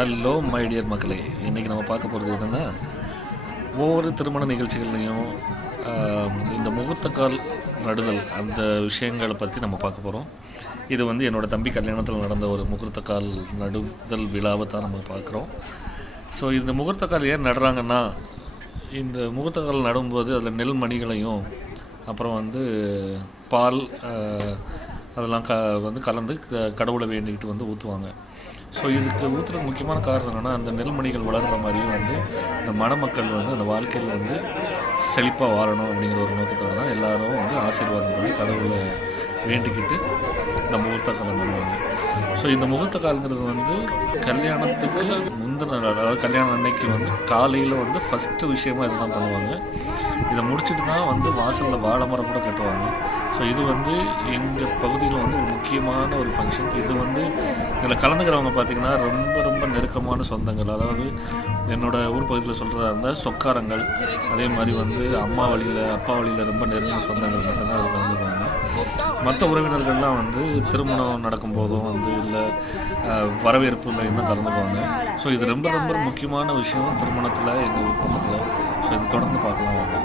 Hello my dear மக்களே, இன்றைக்கி நம்ம பார்க்க போகிறது என்னென்னா, ஒவ்வொரு திருமண நிகழ்ச்சிகள்லையும் இந்த முகூர்த்தக்கால் நடுதல் அந்த விஷயங்களை பற்றி நம்ம பார்க்க போகிறோம். இது என்னோடய தம்பி கல்யாணத்தில் நடந்த ஒரு முகூர்த்தக்கால் நடுதல் விழாவை தான் நம்ம பார்க்குறோம். ஸோ இந்த முகூர்த்தக்கால் ஏன் நடுறாங்கன்னா, இந்த முகூர்த்தக்கால் நடும்போது அதில் நெல் மணிகளையும் அப்புறம் பால் அதெல்லாம் கலந்து கடவுளை வேண்டிக்கிட்டு ஊற்றுவாங்க. ஸோ இதுக்கு ஊற்றுறதுக்கு முக்கியமான காரணம் என்னென்னா, அந்த நெல்மணிகள் வளர்கிற மாதிரியும் இந்த மணமக்கள் அந்த வாழ்க்கையில் செழிப்பாக வாழணும் அப்படிங்கிற ஒரு நோக்கத்தோடு தான் எல்லோரும் ஆசீர்வாதம் பண்ணி கடவுளை வேண்டிக்கிட்டு இந்த முகூர்த்தக்கால் நடுவாங்க. ஸோ இந்த முகூர்த்தக்கால்ங்கிறது கல்யாணத்துக்கு முந்தின நாள், அதாவது கல்யாணம் அன்னைக்கு காலையில் ஃபஸ்ட்டு விஷயமாக இதை தான் பண்ணுவாங்க. இதை முடிச்சுட்டு தான் வாசலில் வாழை மரம் கூட கட்டுவாங்க. ஸோ இது எங்கள் பகுதியில் ஒரு முக்கியமான ஒரு ஃபங்க்ஷன். இது இதில் கலந்துக்கிறவங்க பார்த்திங்கன்னா ரொம்ப ரொம்ப நெருக்கமான சொந்தங்கள். அதாவது என்னோடய ஊர் பகுதியில் சொல்கிறதா இருந்தால் சொக்காரங்கள், அதே மாதிரி அம்மா வழியில் அப்பா வழியில் ரொம்ப நெருங்கின சொந்தங்கள் மட்டும்தான் அது கலந்துக்குவாங்க. மற்ற உறவினர்கள்லாம் திருமணம் நடக்கும்போதும் இல்லை வரவேற்புல இன்னும் கலந்துக்குவாங்க. ஸோ இது ரொம்ப ரொம்ப முக்கியமான விஷயம் திருமணத்தில் எங்கள் ஊர் பக்கத்தில். ஸோ இது தொடர்ந்து பார்க்கலாம் வாங்க.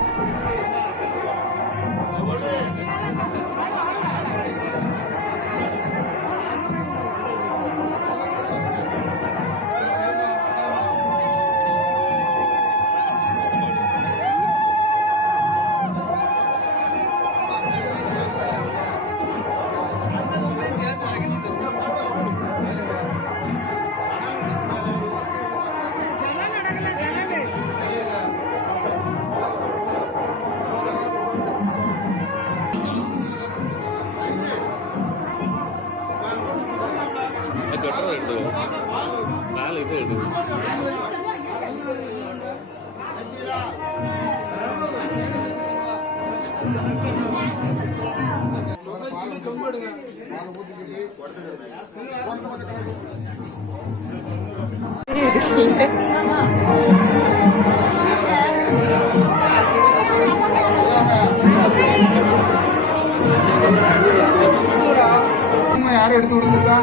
யாரும் எடுத்து கொடுத்துருக்கா?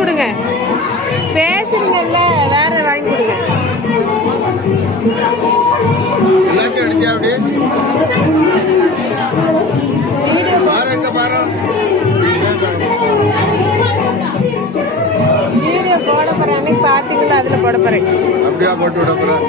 கொடுங்க, பேசுறீங்கல்ல, வேற வாங்கி கொடுங்க. எல்லாத்தையும் அடிச்சா அப்படி பாருங்க, பாரு வீடியோ போட போறேன். அன்னைக்கு பாத்தீங்களா, அதுல போட போறேன். அப்படியா போட்டு விட போறேன்.